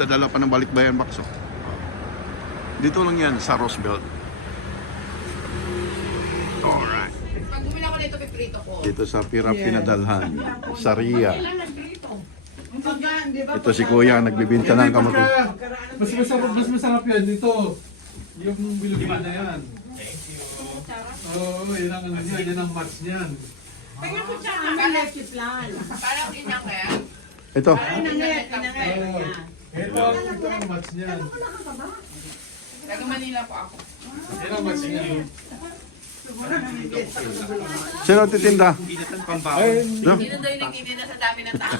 Dadala pa ng Balikbayan Bakso. Dito lang yan sa Roosevelt. Alright. Pag bumili ako nito, piprito ko. Dito sa Pinadalhan, sa Ria. Ito si Kuya, nagbibinta ng kamote. Mas masarap yan dito. Yung bilog-bilog na yan. Oo, yun ang ano niya, yan ang match niyan. Parang ganyan kaya? Ito. Ito ang match niyan. Taga Manila po ako. Yan ang match niyan. Sino titinda? Ay, No? Dito daw yung nagtitinda sa dami ng tao.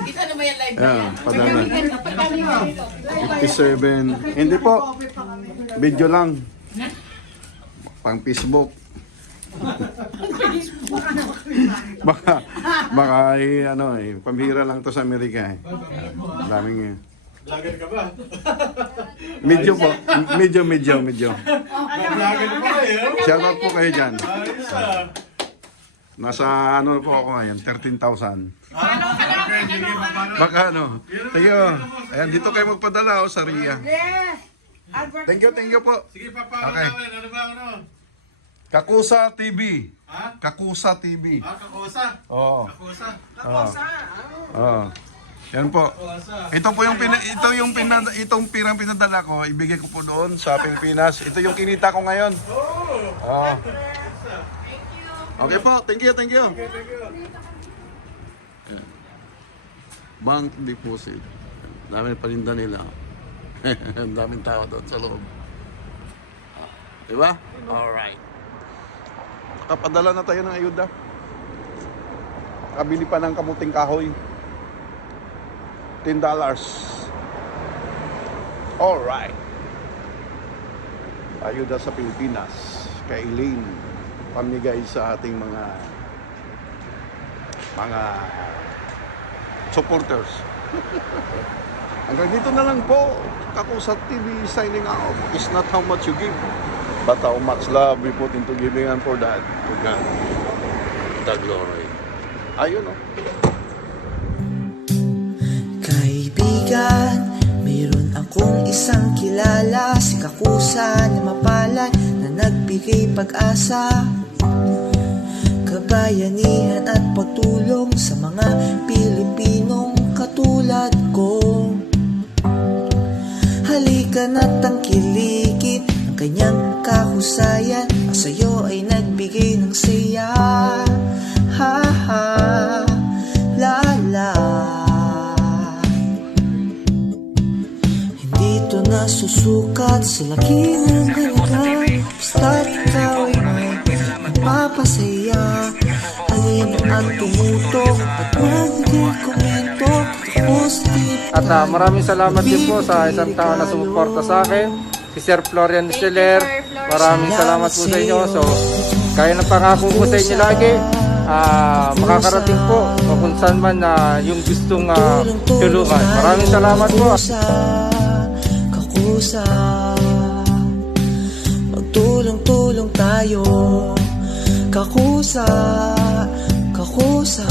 Dito naman yung live na Ayan, yan. padala. Padami na dito. 57. Hindi po. Video lang. Pang Facebook. baka pambihira lang to sa Amerika eh. Maraming vlogger ka ba? medyo po. Medyo. Vlogger ka ba eh? Shout out po kayo dyan. Ayos ah. Nasa ano po ako ngayon, 13,000. Sige, paano? Baka ano. Thank you. Ayan, dito kayo magpadala sa Ria. Thank you po. Sige, papaano Okay. namin? Ano ba ano? Kakusa TV. Ha? Kakusa TV. Kakusa? Oo. Kakusa? Oo. Yan po. Kakusa. Ito po yung itong pirang pinadala ko, ibigay ko po doon sa Pilipinas. Ito yung kinita ko ngayon. Oo. Okay po, thank you. Thank you. Bank deposit. Dami paninda nila. Ang daming tao doon sa loob. Diba? Alright. Nakapadala na tayo ng ayuda. Kabili pa ng kamuting kahoy. $10. Alright. Ayuda sa Pilipinas. Kay Elaine. Pamigay sa ating mga supporters. Hanggang dito na lang po. Kakusat TV signing out. It's not how much you give, but how much love we put into giving, and for that, to God, the glory. Ayun o. Kaibigan, meron akong isang kilala, si Kakusa na mapalad, na nagbigay pag-asa, kabayanihan at pagtulong sa mga Pilipinong katulad ko. Halika na't tangkilikin ang kanyang kahusayan, ang sa'yo ay nagbigay ng saya. Ha ha, la la. Hindi to nasusukat sa laki ng halaga, basta't ikaw ay may magpapasaya. Alin ang tumutok at magbigay komento, positive. At maraming salamat din po sa isang tao na sumuporta sa akin, si Sir Florian Scheller. Maraming salamat po sa inyo. So, kaya ng pangako ko sa inyo lagi, makakarating po kung saan man yung gustong tulungan. Maraming salamat po. Kakusa, magtulong-tulong tayo. Kakusa, Kakusa.